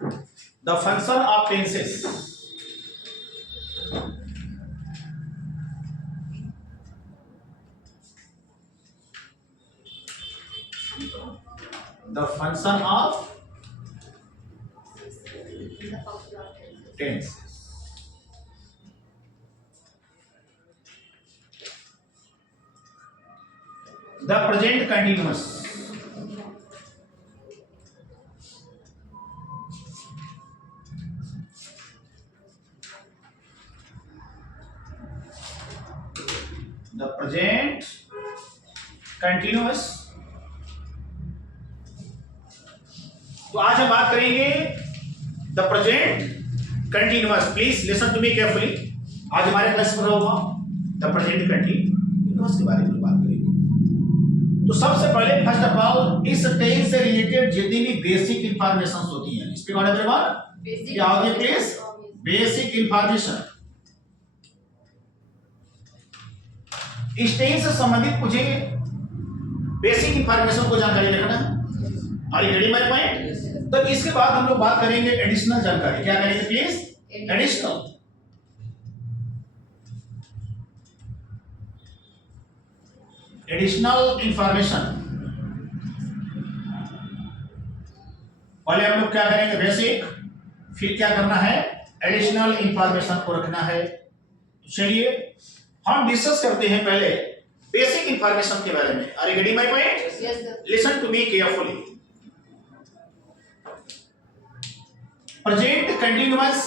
The function of tenses. The function of tenses. The present continuous. The present continuous. तो आज हम बात करेंगे the present continuous. Please listen to me carefully. आज हमारे class में होगा द प्रेजेंट कंटिन्यूअस के बारे में बात करेंगे। तो सबसे पहले फर्स्ट ऑफ ऑल इस टेंस से रिलेटेड जितनी भी बेसिक इंफॉर्मेशन होती हैं इस पे कौन एवरीवन क्या होगी प्लीज बेसिक इंफॉर्मेशन। इस टेंस से संबंधित मुझे बेसिक इंफॉर्मेशन को जानकारी रखना है। Are you ready my point? तो इसके बाद हम लोग बात करेंगे एडिशनल जानकारी। क्या करेंगे प्लीज एडिशनल। Additional information. पहले हम लोग क्या करेंगे बेसिक, फिर क्या करना है एडिशनल इंफॉर्मेशन को रखना है। चलिए हम डिस्कस करते हैं पहले बेसिक इंफॉर्मेशन के बारे में। Are you getting my point? Yes, sir. Listen to me carefully. Present continuous,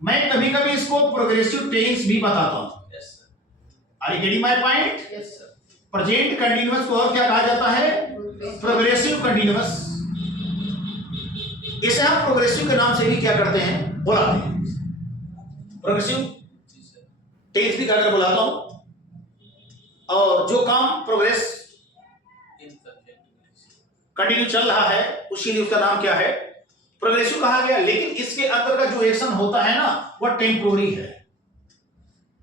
मैं कभी कभी इसको प्रोग्रेसिव टेंस भी बताता हूं। Are you getting my point? Yes, sir. Present continuous को और क्या कहा जाता है प्रोग्रेसिव कंटिन्यूअस। इसे हम प्रोग्रेसिव के नाम से भी क्या करते हैं बुलाते हैं। प्रोग्रेसिव टेंस भी कहकर बुलाता हूं। और जो काम प्रोग्रेस कंटिन्यू चल रहा है उसी लिए उसका नाम क्या है प्रोग्रेसिव कहा गया। लेकिन इसके अंतर्गत जो एक्शन होता है ना वह टेम्पोररी है।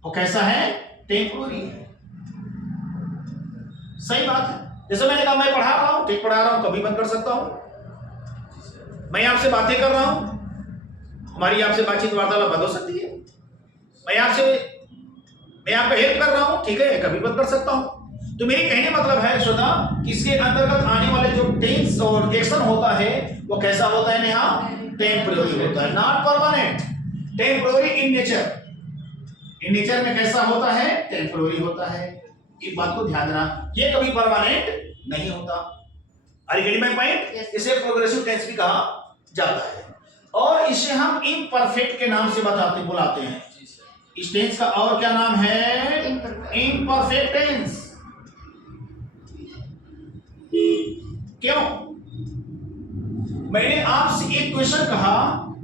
वो कैसा है टेम्पोररी है। सही बात है। जैसे मैंने कहा मैं पढ़ा रहा हूं ठीक पढ़ा रहा हूं कभी बंद कर सकता हूं। मैं आपसे बातें कर रहा हूं हमारी आपसे बातचीत वार्तालाप बंद हो सकती है। मैं आपका हेल्प कर रहा हूं ठीक है कभी बंद कर सकता हूं। तो मेरी कहने मतलब है श्रोता कि इसके अंतर्गत आने वाले जो टेंस और एक्शन होता है वो कैसा होता है नेहा टेम्पोररी होता है not permanent. Temporary in nature. In nature में कैसा होता है टेम्पोररी होता है। इस बात को ध्यान देना ये कभी परमानेंट नहीं होता। Are you getting my point? Yes. इसे प्रोग्रेसिव टेंस भी कहा जाता है और इसे हम इम्परफेक्ट के नाम से बुलाते हैं। इस टेंस का और क्या नाम है इम्परफेक्ट टेंस। क्यों? मैंने आपसे एक क्वेश्चन कहा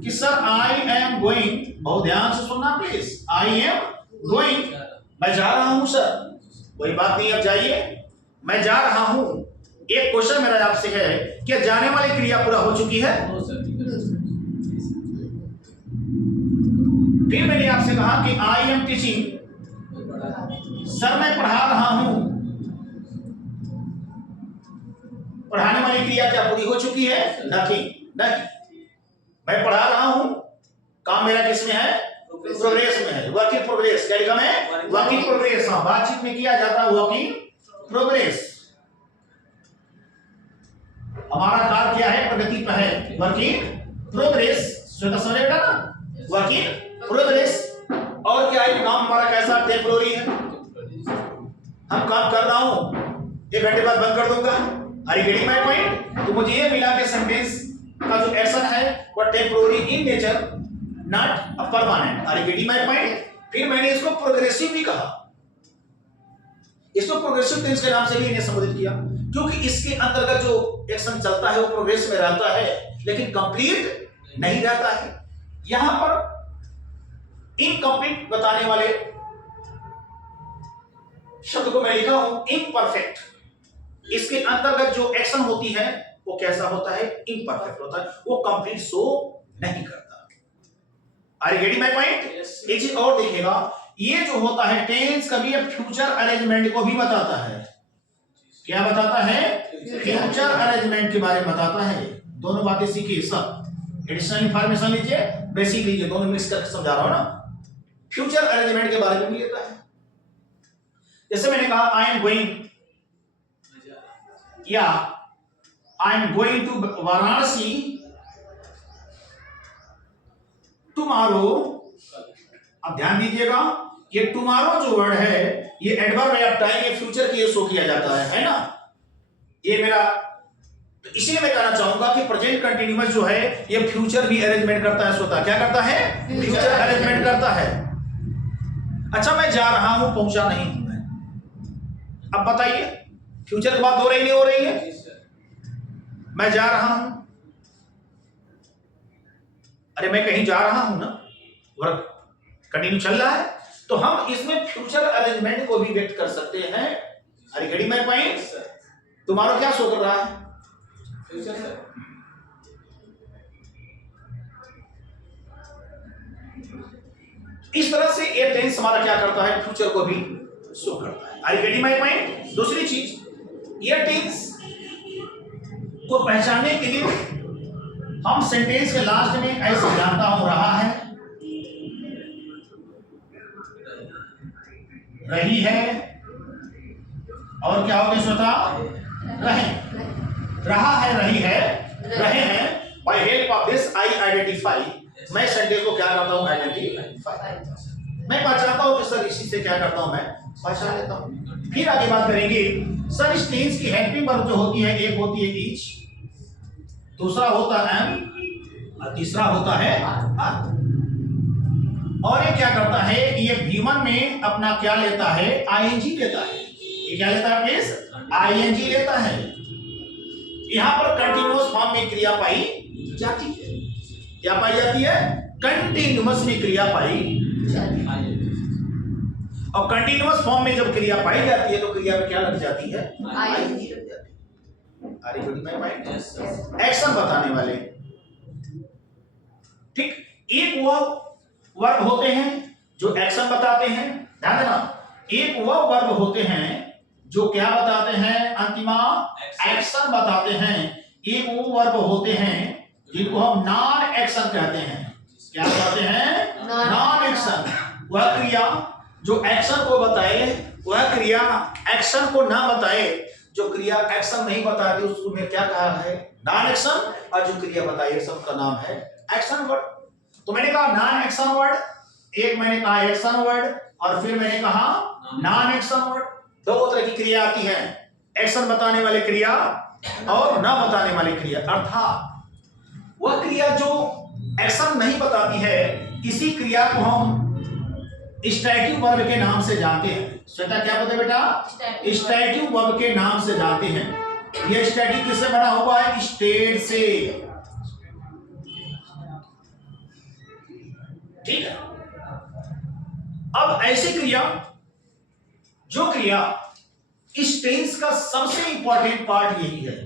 कि सर आई एम गोइंग, बहुत ध्यान से सुनना प्लीज। आई एम गोइंग, मैं जा रहा हूं सर। कोई बात नहीं अब जाइए मैं जा रहा हूं। एक क्वेश्चन मेरा आपसे है क्या जाने वाली क्रिया पूरा हो चुकी है? फिर मैंने आपसे कहा कि आई एम टीचिंग, सर मैं पढ़ा रहा हूं। पढ़ाने वाली क्रिया क्या पूरी हो चुकी है? नहीं। मैं पढ़ा रहा हूं काम मेरा किसमें है प्रोग्रेस में है। Work in progress. क्या लिखा है वर्क इन प्रोग्रेस। हाँ बातचीत में किया जाता है वर्क इन प्रोग्रेस। हमारा कार्य क्या है प्रगति पर है वर्क इन प्रोग्रेस। समझेगा ना वर्क इन प्रोग्रेस। और क्या है काम हमारा कैसा टेम्पोररी है। हम काम कर रहा हूं 1 घंटे बाद बंद कर दूंगा। Are you getting my point? तो मुझे ये मिला कि सेंटेंस का जो एक्शन है वो temporary in nature not permanent. Are you getting my point? फिर मैंने इसको प्रोग्रेसिव भी कहा। इसको प्रोग्रेसिव टेंस के नाम से भी इन्हें संबोधित किया क्योंकि इसके अंतर्गत जो एक्शन चलता है वो प्रोग्रेस में रहता है लेकिन कंप्लीट नहीं रहता है। यहां पर इनकम्प्लीट बताने वाले शब्द को मैं लिखा हूं इम्परफेक्ट। इसके अंतर्गत जो एक्शन होती है वो कैसा होता है इम्परफेक्ट होता है। वो कंप्लीट शो नहीं करता। Are you getting my point? एक चीज और देखिएगा ये जो होता है टेंस कभी फ्यूचर अरेंजमेंट को भी बताता है। क्या बताता है? फ्यूचर अरेंजमेंट के बारे में बताता है। दोनों बातें सीखिए सब, एडिशनल इंफॉर्मेशन लीजिए, बेसिक लीजिए, दोनों मिक्स करके समझा रहा हूं ना। फ्यूचर अरेंजमेंट के बारे में भी लेता है। जैसे मैंने कहा I am going to Varanasi tomorrow. अब ध्यान दीजिएगा, ये टुमारो जो वर्ड है ये एडवर्ब है ऑफ टाइम, ये फ्यूचर के लिए शो किया जाता है ना। ये मेरा, तो इसलिए मैं कहना चाहूंगा कि प्रेजेंट कंटिन्यूअस जो है ये फ्यूचर भी अरेंजमेंट करता है। स्वतः क्या करता है? फ्यूचर अरेंजमेंट करता है। अच्छा, मैं जा रहा हूं, पहुंचा नहीं हूं मैं। अब बताइए फ्यूचर की बात हो रही नहीं हो रही है? मैं जा रहा हूं, अरे मैं कहीं जा रहा हूं ना, वर्क कंटिन्यू चल रहा है, तो हम इसमें फ्यूचर अरेंजमेंट को भी व्यक्त कर सकते हैं। अरे घड़ी में पॉइंट तुम्हारा क्या शो कर रहा है? Future sir. इस तरह से ए टेंस हमारा क्या करता है? फ्यूचर को भी शो करता है। अरे घड़ी में पॉइंट। दूसरी चीज, ये टेंस को पहचानने के लिए हम सेंटेंस के लास्ट में ऐसे जानता हूं, रहा है, रही है, और क्या होगा स्वतः? रहे। रहा है, रही है, रहे हैं। By help of this I identify, मैं सेंटेंस को क्या करता हूं? आइडेंटिफाई। मैं पहचानता हूं कि सर इसी से क्या करता हूं? मैं पहचान लेता हूं। फिर आगे बात करेंगे सर, इस टेंस की हेल्पिंग वर्ब जो होती है, एक होती है ईच, दूसरा होता है एम, और तीसरा होता है आर। और ये क्या करता है? ये V1 में अपना क्या लेता है? आईएनजी लेता है। ये क्या लेता है प्लीज? आईएनजी लेता है। यहां पर कंटिन्यूअस फॉर्म में क्रिया पाई जाती है। क्या पाई जाती है? कंटिन्यूअस में क्रिया पाई जाती है। और कंटिन्यूअस फॉर्म में जब क्रिया पाई जाती है तो क्रिया में क्या लग जाती है? आईएनजी लग जाती है। Are you getting my point? Action बताने वाले, ठीक। एक वो वर्ब होते हैं जो एक्शन बताते हैं, ध्यान देना। एक वो वर्ब होते हैं जो क्या बताते हैं? अंतिमा एक्शन बताते हैं। एक वो वर्ब होते हैं जिनको हम नॉन एक्शन कहते हैं। क्या कहते हैं? Non action. वह क्रिया जो एक्शन को बताए, वह क्रिया एक्शन को ना बताए। जो क्रिया एक्शन नहीं बताती उसको में क्या कहा है? Non action. और जो क्रिया बताए एक्शन का नाम है एक्शन वर्ड। तो मैंने कहा नॉन एक्शन वर्ड, एक मैंने कहा एक्शन वर्ड, और फिर मैंने कहा नॉन एक्शन वर्ड। दो तरह की क्रिया आती है, एक्शन बताने वाली क्रिया और ना बताने वाली क्रिया। अर्थात वह क्रिया जो एक्शन नहीं बताती है, इसी क्रिया को हम स्टैटिक वर्ब के नाम से जानते हैं। श्वेता क्या बोलते बेटा? स्टैटिक वर्ब के नाम से जानते हैं। यह स्टैटिक किससे बना हुआ है? स्टेट से, ठीक है। अब ऐसी क्रिया, जो क्रिया इस टेंस का सबसे इंपॉर्टेंट पार्ट यही है,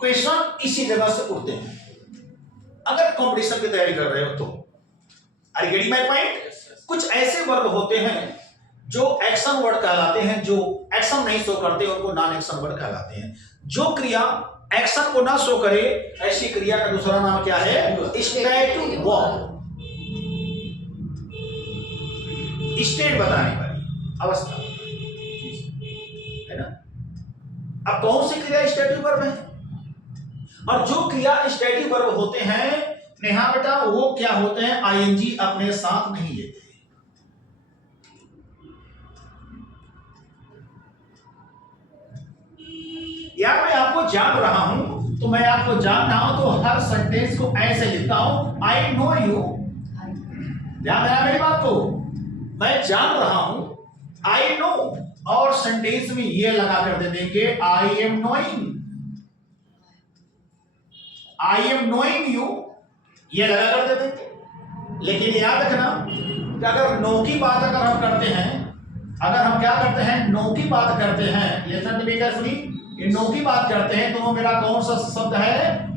क्वेश्चन इसी जगह से उठते हैं अगर कंपटीशन की तैयारी कर रहे हो तो। Are you getting my point? कुछ ऐसे वर्ब होते हैं जो एक्शन वर्ड कहलाते हैं, जो एक्शन नहीं शो करते उनको नॉन एक्शन वर्ड कहलाते हैं। जो क्रिया एक्शन को ना शो करे, ऐसी क्रिया का दूसरा नाम क्या है? Static verb. स्टेट बताने वाली अवस्था है ना। अब कौन सी क्रिया स्टैटिक वर्ब है? और जो क्रिया स्टैटिक वर्ब होते हैं नेहा बेटा, वो क्या होते हैं? आईएनजी अपने साथ नहीं लेते। यार मैं आपको जान रहा हूं, तो मैं आपको जानता हूं तो हर सेंटेंस को ऐसे लिखता हूं, आई नो यू। ध्यान देना मेरी बात को, मैं जान रहा हूं, आई नो, और सेंटेंस में ये लगा कर दे देंगे I am knowing. I am knowing you, ये लगा कर दे देंगे। लेकिन याद रखना कि अगर नो की बात अगर हम करते हैं, अगर हम क्या करते हैं? नो की बात करते हैं, लिसन टू मी केयरफुली, ये नो की बात करते हैं तो मेरा कौन सा शब्द है?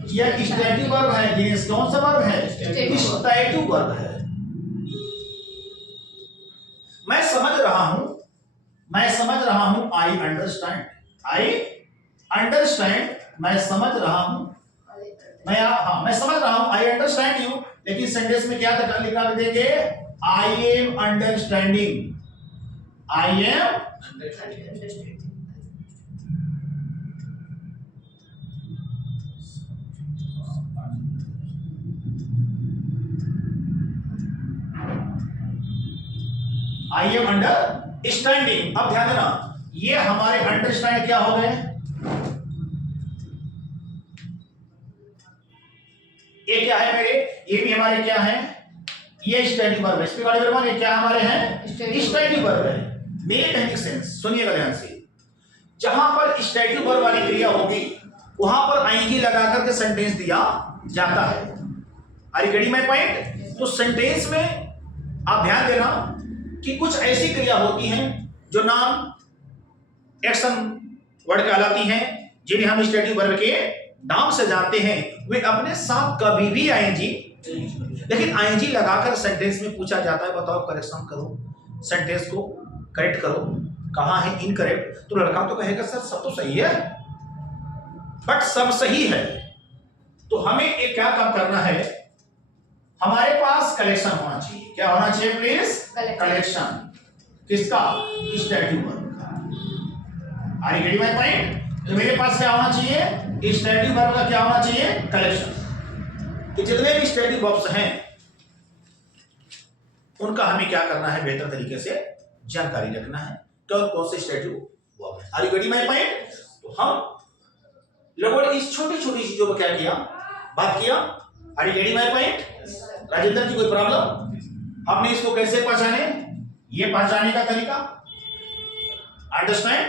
ये स्टैटिक वर्ब है। जीनियस कौन सा वर्ब है? स्टैटिक वर्ब है। मैं समझ रहा हूं, मैं समझ रहा हूं, आई अंडरस्टैंड। आई अंडरस्टैंड, मैं समझ रहा हूं, मैं समझ रहा हूं, आई अंडरस्टैंड यू, लेकिन सेंटेंस में क्या लिखा देंगे, I am understanding, I am I am understanding. अब ध्यान देना, ये हमारे अंडरस्टैंड क्या हो गए, ये क्या है मेरे, ये भी हमारे क्या है, ये स्टैटिक वर्ब है, इसके वाले वर्ब ये क्या हमारे हैं, स्टैटिक वर्ब है। मेक एनी सेंस, सुनिएगा ध्यान से, जहां पर स्टैटिक वर्ब वाली क्रिया होगी वहां पर आईएनजी लगा करके सेंटेंस दिया जाता है। Are you getting my point? तो सेंटेंस में आप ध्यान देना कि कुछ ऐसी क्रिया होती हैं जो नाम एक्शन वर्ड कहलाती हैं, जिन्हें हम स्टैटिक वर्ब के नाम से जानते हैं। वे अपने साथ कभी भी आईएनजी, लेकिन आईएनजी लगाकर सेंटेंस में पूछा जाता है, बताओ करेक्शन करो, सेंटेंस को करेक्ट करो, कहां है इनकरेक्ट, तो लड़का तो कहेगा सर सब तो सही है, बट सब सही है। तो हमें एक क्या काम करना है, हमारे पास कलेक्शन होना चाहिए। क्या होना चाहिए प्लीज? कलेक्शन किसका? स्टैटिक वर्ब का। Are you getting my point? तो मेरे पास क्या होना चाहिए, स्टैटिक वर्ब का क्या होना चाहिए, कलेक्शन। कि जितने भी स्टैटिक वर्ब्स हैं उनका हमें क्या करना है, बेहतर तरीके से जानकारी रखना है, कौन से स्टैटिक वर्ब है। Are you getting my point? तो हम लोगों ने इस छोटी छोटी चीजों पर क्या किया, बात किया। Are you getting my point? Rajendra ji कोई प्रॉब्लम? हमने इसको कैसे पहचाने, ये पहचाने का तरीका अंडरस्टैंड।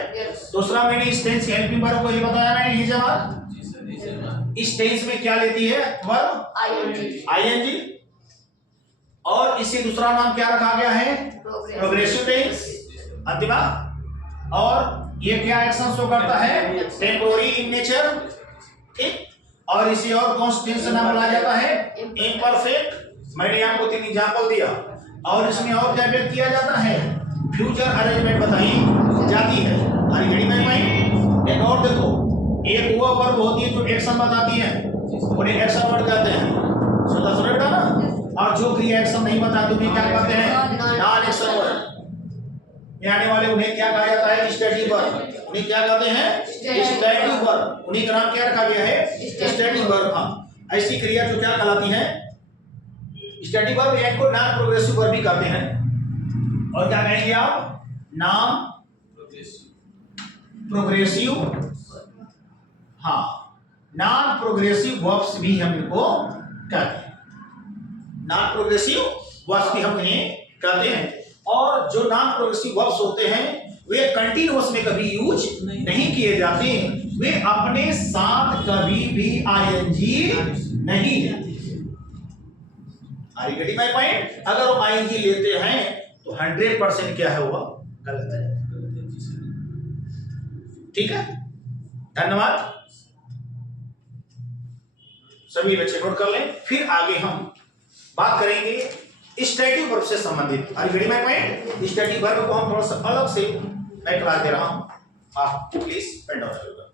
दूसरा मैंने इस टेंस हेल्पिंग वर्ब को ये बताया मैंने, ये जवाब इस टेंस में क्या लेती है वर्ब, आईएनजी, और इसे दूसरा नाम क्या रखा गया है, प्रोग्रेसिव टेंस, अंतिमा। और ये क्या एक्शन शो करता है, टेम्पोररी इन नेचर, ठीक। और इसे और कौन से टेंस से नाम बुलाया जाता है, इम्परफेक्ट। मैंने आपको 3 एग्जांपल दिया। और इसमें और क्या व्यक्त किया जाता है, फ्यूचर अरेंजमेंट बताई जाती है। Are you getting my point? एक और देखो, एक वो वर्ब होती है जो एक्शन बताती है, उन्हें एक्शन वर्ड कहते हैं, सुना बेटा ना। और जो क्रिया एक्शन नहीं बताती उन्हें क्या कहते हैं, नॉन एक्शन वर्ड। आने वाले उन्हें क्या कहा जाता है, स्टैटिक वर्ब। उन्हें क्या कहते हैं, स्टैटिक वर्ब। उन्हीं का नाम क्या रखा गया है, स्टैटिक वर्ब। हाँ, ऐसी क्रिया जो क्या कहलाती है, स्टैटिक वर्ब, या इनको नॉन प्रोग्रेसिव वर्ब भी कहते हैं। और क्या कहेंगे आप, नॉन प्रोग्रेसिव, हाँ, नॉन प्रोग्रेसिव वर्ब्स भी हम इनको कहते हैं, नॉन प्रोग्रेसिव वर्ब्स भी हम इन्हें कहते हैं। और जो नॉन प्रोग्रेसिव वर्ब्स होते हैं वे कंटीन्यूअस में कभी यूज नहीं किए जाते, वे अपने साथ कभी भी आईएनजी नहीं लेते। Are you getting my point? अगर वो आईएनजी लेते हैं तो 100% क्या है, हुआ गलत है। ठीक है, धन्यवाद। सभी बच्चे नोट कर लें, फिर आगे हम बात करेंगे स्टैटिक वर्ब से संबंधित। Are you getting my point? Static verb को हम थोड़ा सा अलग से मैं क्लास दे रहा हूं, आप प्लीज पेन डाउन करिएगा।